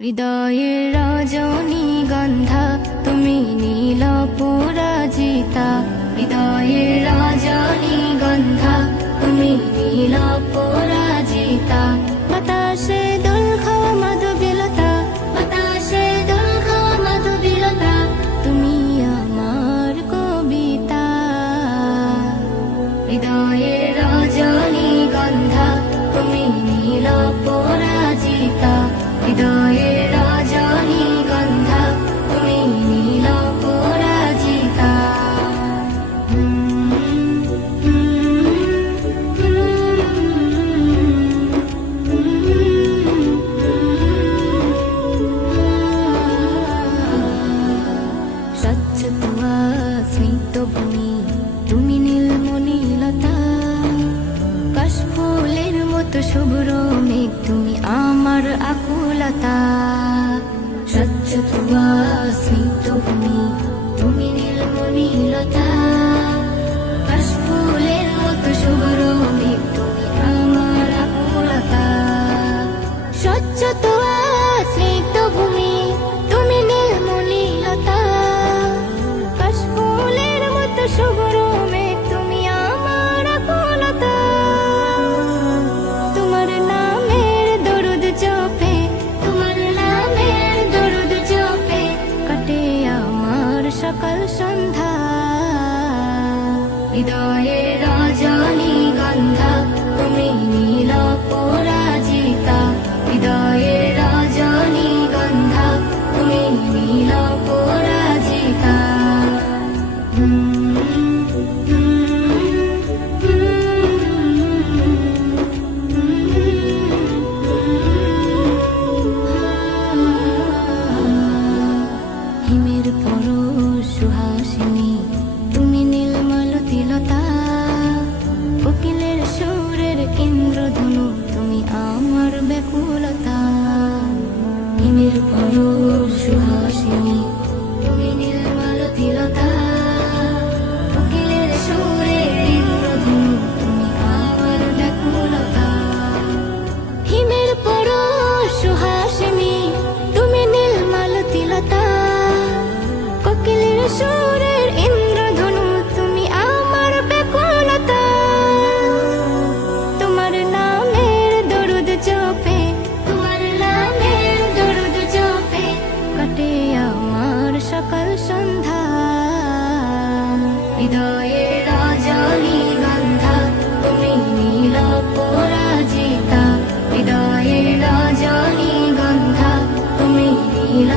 হৃদয়ের রজনীগন্ধা তুমি নীল পরাজিতা, হৃদয়ের রজনীগন্ধা তুমি নীল পরাজিতা। বাতাসে দোল খাওয়া মাধবীলতা, বাতাসে দোল খাওয়া মাধবীলতা, তুমি আমার কবিতা। হৃদয়ের রজনীগন্ধা তুমি নীল পরাজিতা, হৃদয়ের রজনীগন্ধা তুমি নীল পরাজিতা। স্বচ্ছ তুয়া স্মিত ভূমি তুমি নীলমণিলতা, কাশফুলের মতো শুভ্র মেঘ তুমি আমার আকুলতা। স্বচ্ছ তুয়া স্মিত ভূমি তুমি নীলমণিলতা, কাশফুলের মতো শুভ্র মেঘ তুমি আমার আকুলতা। স্বচ্ছ তুয়া স্মিত ভূমি তুমি নীলমণিলতা, কাশফুলের মতো শুভ্র মেঘ তুমি আমার আকুলতা। তোমার নামের দরুদ জপে, তোমার নামের দরুদ জপে কাটে আমার সকাল সন্ধ্যা। হৃদয়ের রজনীগন্ধা তুমি নীল পরাজিতা, হৃদয়ের রজনীগন্ধা তুমি নীল পরাজিতা। হিমের পরশ সুহাসিনী তুমি নীলমালতিলতা, কোকিলের সুরের ইন্দ্রধনু তুমি আমার ব্যাকুলতা। হিমের পরশ সুহাসিনী তুমি নীলমালতিলতা, কোকিলের সুরের ইন্দ্রধনু তুমি আমার ব্যাকুলতা। হিমের পরশ সুহাসিনী তুমি নীলমালতিলতা, কোকিলের সুরের ইন্দ্রধনু তুমি আমার ব্যাকুলতা। তোমার নামের দরুদ জপে, তোমার নামের দরুদ জপে কাটে আমার সকাল সন্ধ্যা। হৃদয়ের রজনীগন্ধা তুমি নীল পরাজিতা, হৃদয়ের রজনীগন্ধা তুমি নীল